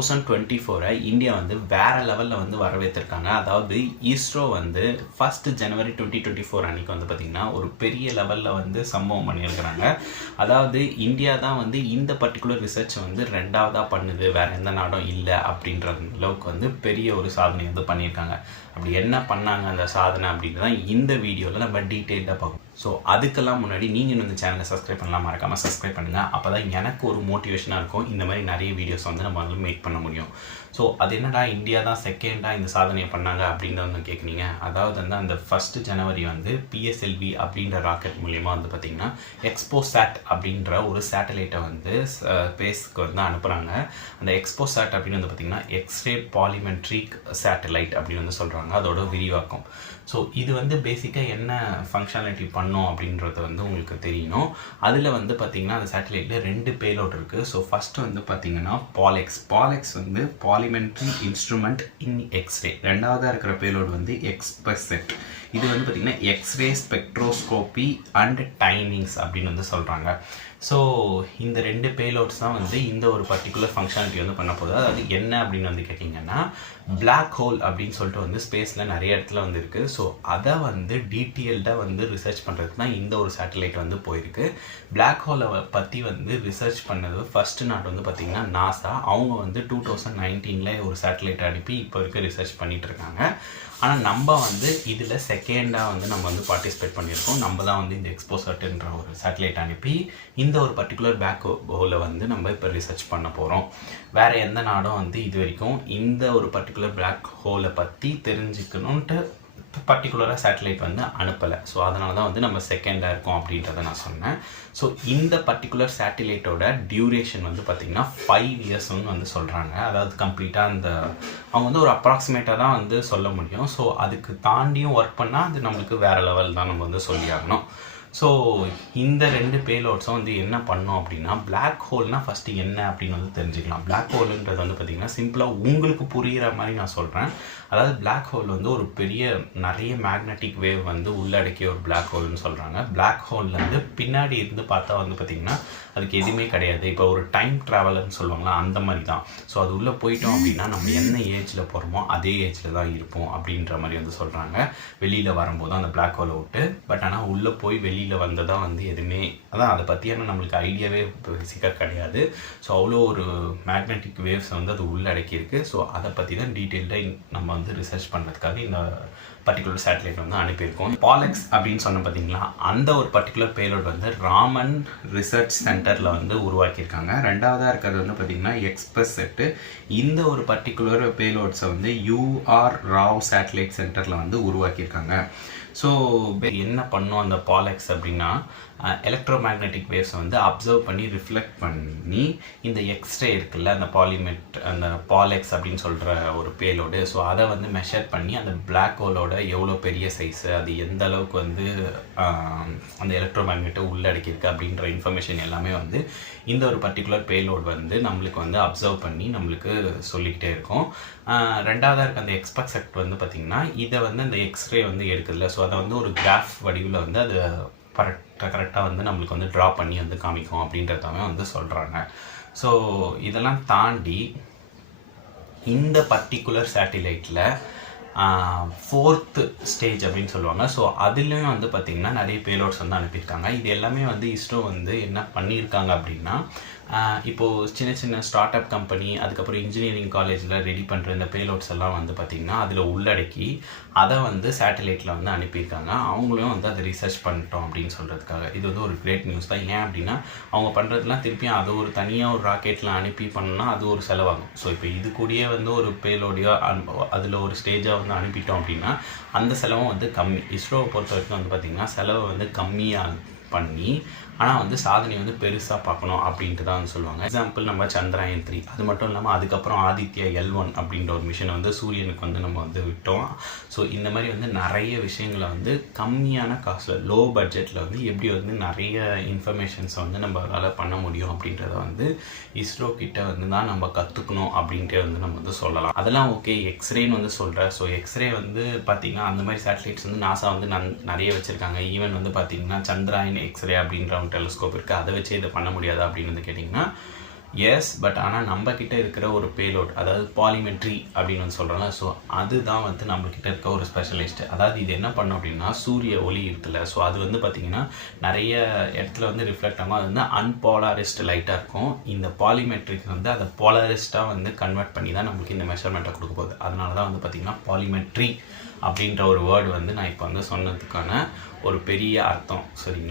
2024 India வந்து வேற லெவலில் வந்து வரவேற்றிருக்காங்க. அதாவது இஸ்ரோ வந்து 1 ஜனவரி 2024 அன்றைக்கி வந்து பார்த்திங்கன்னா ஒரு பெரிய லெவலில் வந்து சம்பவம் பண்ணியிருக்கிறாங்க. அதாவது இந்தியா தான் வந்து இந்த பர்டிகுலர் ரிசர்ச்சை வந்து ரெண்டாவதாக பண்ணுது, வேறு எந்த நாடும் இல்லை அப்படின்ற அளவுக்கு வந்து பெரிய ஒரு சாதனை வந்து பண்ணியிருக்காங்க. அப்படி என்ன பண்ணாங்க அந்த சாதனை அப்படின்றது தான் இந்த வீடியோவில் நம்ம டீட்டெயிலாக பார்க்கணும். ஸோ அதுக்கெல்லாம் முன்னாடி நீங்கள் இந்த சேனலை சப்ஸ்கிரைப் பண்ணலாம், மறக்காமல் சப்ஸ்கிரைப் பண்ணுங்கள். அப்போ தான் எனக்கு ஒரு மோட்டிவேஷனாக இருக்கும், இந்த மாதிரி நிறைய வீடியோஸ் வந்து நம்ம வந்து மேக் பண்ண முடியும். ஸோ அது என்னடா இந்தியா தான் செகண்டாக இந்த சாதனையை பண்ணாங்க அப்படின்னு வந்து கேட்குறீங்க. அதாவது வந்து அந்த 1 ஜனவரி வந்து PSLV அப்படின்ற ராக்கெட் மூலிமா வந்து பார்த்திங்கன்னா எக்ஸ்போசாட் அப்படின்ற ஒரு சேட்டலைட்டை வந்து ஸ்பேஸ்க்கு வந்து அனுப்புகிறாங்க. அந்த எக்ஸ்போசாட் அப்படின்னு வந்து பார்த்திங்கன்னா எக்ஸ்ரே பாலிமெட்ரிக் சேட்டலைட் அப்படின்னு வந்து சொல்கிறாங்க, அதோட விரிவாக்கம். ஸோ இது வந்து பேசிக்காக என்ன ஃபங்க்ஷனாலிட்டி பண்ணோம் அப்படின்றது வந்து உங்களுக்கு தெரியணும். அதில் வந்து பார்த்திங்கன்னா அந்த சேட்டலைட்டில் 2 பேலோட் இருக்குது. ஸோ ஃபஸ்ட்டு வந்து பார்த்திங்கன்னா பாலெக்ஸ் வந்து பாலிமெட்ரி இன்ஸ்ட்ருமெண்ட் இன் எக்ஸ்ரே. ரெண்டாவதாக இருக்கிற பேலோட் வந்து எக்ஸ்பெசெட். இது வந்து பார்த்திங்கன்னா எக்ஸ்ரே ஸ்பெக்ட்ரோஸ்கோப்பி அண்ட் டைமிங்ஸ் அப்படின்னு வந்து சொல்கிறாங்க. ஸோ இந்த 2 பேலோட்ஸ் தான் வந்து இந்த ஒரு பர்டிகுலர் ஃபங்க்ஷனாலிட்டி வந்து பண்ண போகுது. அதாவது என்ன அப்படின்னு வந்து கேட்டிங்கன்னா பிளாக் ஹோல் அப்படின்னு சொல்லிட்டு வந்து ஸ்பேஸில் நிறைய இடத்துல வந்து இருக்குது. ஸோ அதை வந்து டீட்டெயில்டாக வந்து ரிசர்ச் பண்ணுறதுக்கு தான் இந்த ஒரு சேட்டலைட் வந்து போயிருக்கு. பிளாக் ஹோலை பற்றி வந்து ரிசர்ச் பண்ணது ஃபஸ்ட்டு நாட் வந்து பார்த்திங்கன்னா நாசா. அவங்க வந்து 2019 ஒரு சேட்டலைட் அனுப்பி இப்போ இருக்க ரிசர்ச் பண்ணிகிட்ருக்காங்க. ஆனால் நம்ம வந்து இதில் செகண்டாக வந்து நம்ம வந்து பார்ட்டிசிபேட் பண்ணியிருக்கோம். நம்ம தான் வந்து இந்த எக்ஸ்போசாட்ன்ற ஒரு சேட்டலைட் அனுப்பி இந்த ஒரு பர்டிகுலர் பிளாக் ஹோலை வந்து நம்ம இப்போ ரிசர்ச் பண்ண போகிறோம். வேறு எந்த நாடும் வந்து இது வரைக்கும் இந்த ஒரு பர்டிகுலர் பிளாக் ஹோலை பற்றி தெரிஞ்சுக்கணுன்ட்டு பர்டிகுலராக சேட்டலைட் வந்து அனுப்பலை. ஸோ அதனால தான் வந்து நம்ம செகண்டாக இருக்கோம் அப்படின்றத நான் சொன்னேன். ஸோ இந்த பர்டிகுலர் சேட்டலைட்டோட டியூரேஷன் வந்து பார்த்திங்கன்னா 5 இயர்ஸ்ன்னு வந்து சொல்கிறாங்க. அதாவது கம்ப்ளீட்டாக அந்த அவங்க வந்து ஒரு அப்ராக்சிமேட்டாக தான் வந்து சொல்ல முடியும். ஸோ அதுக்கு தாண்டியும் ஒர்க் பண்ணால் அது நம்மளுக்கு வேறு லெவல் தான் நம்ம வந்து சொல்லி ஆகணும். ஸோ இந்த 2 பேலோட்ஸும் வந்து என்ன பண்ணோம் அப்படின்னா பிளாக் ஹோல்னால் ஃபஸ்ட்டு என்ன அப்படின்னு வந்து தெரிஞ்சுக்கலாம். பிளாக் ஹோலுன்றது வந்து பார்த்திங்கன்னா சிம்பிளாக உங்களுக்கு புரிகிற மாதிரி நான் சொல்கிறேன். அதாவது பிளாக் ஹோல் வந்து ஒரு பெரிய நிறைய மேக்னெட்டிக் வேவ் வந்து உள்ளடக்கிய ஒரு பிளாக் ஹோல்னு சொல்கிறாங்க. பிளாக் ஹோல்லேருந்து பின்னாடி இருந்து பார்த்தா வந்து பார்த்திங்கன்னா அதுக்கு எதுவுமே கிடையாது. இப்போ ஒரு டைம் ட்ராவலர்னு சொல்லுவாங்களா, அந்த மாதிரி தான். ஸோ அது உள்ளே போயிட்டோம் அப்படின்னா நம்ம என்ன ஏஜில் போகிறோமோ அதே ஏஜில் தான் இருப்போம் அப்படின்ற மாதிரி வந்து சொல்கிறாங்க. வெளியில் வரும்போது அந்த பிளாக் ஹோலை விட்டு, பட் ஆனால் உள்ளே போய் வெளியில் வந்ததாக வந்து எதுவுமே அதான் அதை பற்றியான நம்மளுக்கு ஐடியாவே பேசிக்காக கிடையாது. ஸோ அவ்வளோ ஒரு மேக்னெட்டிக் வேவ்ஸ் வந்து அது உள்ளடக்கியிருக்கு. ஸோ அதை பற்றி தான் டீட்டெயில்டாக நம்ம வந்து ரிசர்ச் பண்ணுறதுக்காக இந்த பர்டிகுலர் சேட்டலைட் வந்து அனுப்பியிருக்கோம். பாலெக்ஸ் அப்படின்னு சொன்ன பார்த்தீங்களா, அந்த ஒரு பர்டிகுலர் பேலோட் வந்து ராமன் ரிசர்ச் சென்டரில் வந்து உருவாக்கியிருக்காங்க. ரெண்டாவதாக இருக்கிறது வந்து பார்த்திங்கன்னா எக்ஸ்பெசெட்டு. இந்த ஒரு பர்டிகுலர் பேலோட்ஸை வந்து UR ராவ் சேட்டலைட் சென்டரில் வந்து உருவாக்கியிருக்காங்க. ஸோ என்ன பண்ணோம் அந்த பாலெக்ஸ் அப்படின்னா எலக்ட்ரோ மேக்னெட்டிக் வேவ்ஸை வந்து அப்சர்வ் பண்ணி ரிஃப்ளெக்ட் பண்ணி இந்த எக்ஸ்ரே இருக்குல்ல அந்த அந்த பாலெக்ஸ் அப்படின்னு சொல்கிற ஒரு பேலோடு, ஸோ அதை வந்து மெஷர் பண்ணி அந்த பிளாக் ஹோலோட எவ்வளோ பெரிய சைஸு, அது எந்த அளவுக்கு வந்து அந்த எலக்ட்ரோ மேக்னெட்டை உள்ளடக்கியிருக்கு அப்படின்ற இன்ஃபர்மேஷன் எல்லாமே வந்து இந்த ஒரு பர்டிகுலர் பேலோட் வந்து நம்மளுக்கு வந்து அப்சர்வ் பண்ணி நம்மளுக்கு சொல்லிக்கிட்டே இருக்கும். ரெண்டாவதாக இருக்க அந்த எக்ஸ்பெக்ட் வந்து பார்த்திங்கன்னா இதை வந்து அந்த எக்ஸ்ரே வந்து எடுக்குதுல்ல, ஸோ அதை வந்து ஒரு கிராஃப் வடிவில் வந்து அது கரெக்டாக வந்து நம்மளுக்கு வந்து ட்ரா பண்ணி வந்து காமிக்கும் அப்படின்றதாவே வந்து சொல்கிறாங்க. ஸோ இதெல்லாம் தாண்டி இந்த பர்டிகுலர் சேட்டிலைட்டில் 4th ஸ்டேஜ் அப்படின்னு சொல்லுவாங்க. ஸோ அதுலேயும் வந்து பார்த்திங்கன்னா நிறைய பேலோட்ஸ் வந்து அனுப்பியிருக்காங்க. இது எல்லாமே வந்து இஸ்ரோ வந்து என்ன பண்ணியிருக்காங்க அப்படின்னா இப்போது சின்ன சின்ன ஸ்டார்ட் அப் கம்பெனி, அதுக்கப்புறம் இன்ஜினியரிங் காலேஜில் ரெடி பண்ணுற இந்த பேலோட்ஸ் எல்லாம் வந்து பார்த்திங்கன்னா அதில் உள்ளடக்கி அதை வந்து சேட்டலைட்டில் வந்து அனுப்பியிருக்காங்க. அவங்களும் வந்து அதை ரிசர்ச் பண்ணிட்டோம் அப்படின்னு சொல்கிறதுக்காக. இது வந்து ஒரு கிரேட் நியூஸ் தான். ஏன் அப்படின்னா அவங்க பண்ணுறதுலாம் திருப்பியும் அதை ஒரு தனியாக ஒரு ராக்கெட்டில் அனுப்பி பண்ணோன்னா அது ஒரு செலவாகும். ஸோ இப்போ இது கூடயே வந்து ஒரு பேலோடையோ அதில் ஒரு ஸ்டேஜாக வந்து அனுப்பிட்டோம் அப்படின்னா அந்த செலவும் வந்து கம்மி. இஸ்ரோவை பொறுத்த வரைக்கும் வந்து பார்த்திங்கன்னா செலவை வந்து கம்மியாக பண்ணி ஆனால் வந்து சாதனை வந்து பெருசாக பார்க்கணும் அப்படின்ட்டு தான் வந்து சொல்லுவாங்க. எக்ஸாம்பிள் நம்ம சந்திராயன் 3, அது மட்டும் இல்லாமல் அதுக்கப்புறம் ஆதித்யா L1 அப்படின்ற ஒரு மிஷனை வந்து சூரியனுக்கு வந்து நம்ம வந்து விட்டோம். ஸோ இந்த மாதிரி வந்து நிறைய விஷயங்களை வந்து கம்மியான காசில் லோ பட்ஜெட்டில் வந்து எப்படி வந்து நிறைய இன்ஃபர்மேஷன்ஸை வந்து நம்மளால் பண்ண முடியும் அப்படின்றத வந்து இஸ்ரோ கிட்ட வந்து தான் நம்ம கற்றுக்கணும் அப்படின்ட்டு வந்து நம்ம வந்து சொல்லலாம். அதெல்லாம் ஓகே. எக்ஸ்ரேன்னு வந்து சொல்கிறேன். ஸோ எக்ஸ்ரே வந்து பார்த்திங்கன்னா அந்த மாதிரி சேட்டலைட்ஸ் வந்து நாசா வந்து நிறைய வச்சுருக்காங்க. ஈவன் வந்து பார்த்திங்கன்னா சந்திராயன் எக்ஸ்ரே அப்படின்ற டெலிஸ்கோப் இருக்குது, அதை வச்சு இதை பண்ண முடியாதா அப்படின்னு வந்து கேட்டிங்கன்னா எஸ், பட் ஆனால் நம்ம கிட்ட இருக்கிற ஒரு பேலோட், அதாவது பாலிமெட்ரி அப்படின்னு வந்து சொல்கிறோம்ல, ஸோ அதுதான் வந்து நம்மக்கிட்ட இருக்க ஒரு ஸ்பெஷலிஸ்ட். அதாவது இது என்ன பண்ணும் அப்படின்னா, சூரிய ஒளி இருக்குல்ல, ஸோ அது வந்து பார்த்திங்கன்னா நிறைய இடத்துல வந்து ரிஃப்ளெக்ட் ஆகும். அது வந்து அன்போலாரிஸ்ட் லைட்டாக இருக்கும். இந்த பாலிமெட்ரிக் வந்து அதை போலரிஸ்ட்டாக வந்து கன்வெர்ட் பண்ணி தான் நம்மளுக்கு இந்த மெஷர்மெண்ட்டை கொடுக்க போகுது. அதனால தான் வந்து பார்த்திங்கன்னா பாலிமெட்ரி அப்படின்ற ஒரு வேர்டு வந்து நான் இப்போ வந்து சொன்னதுக்கான ஒரு பெரிய அர்த்தம். சரிங்களா?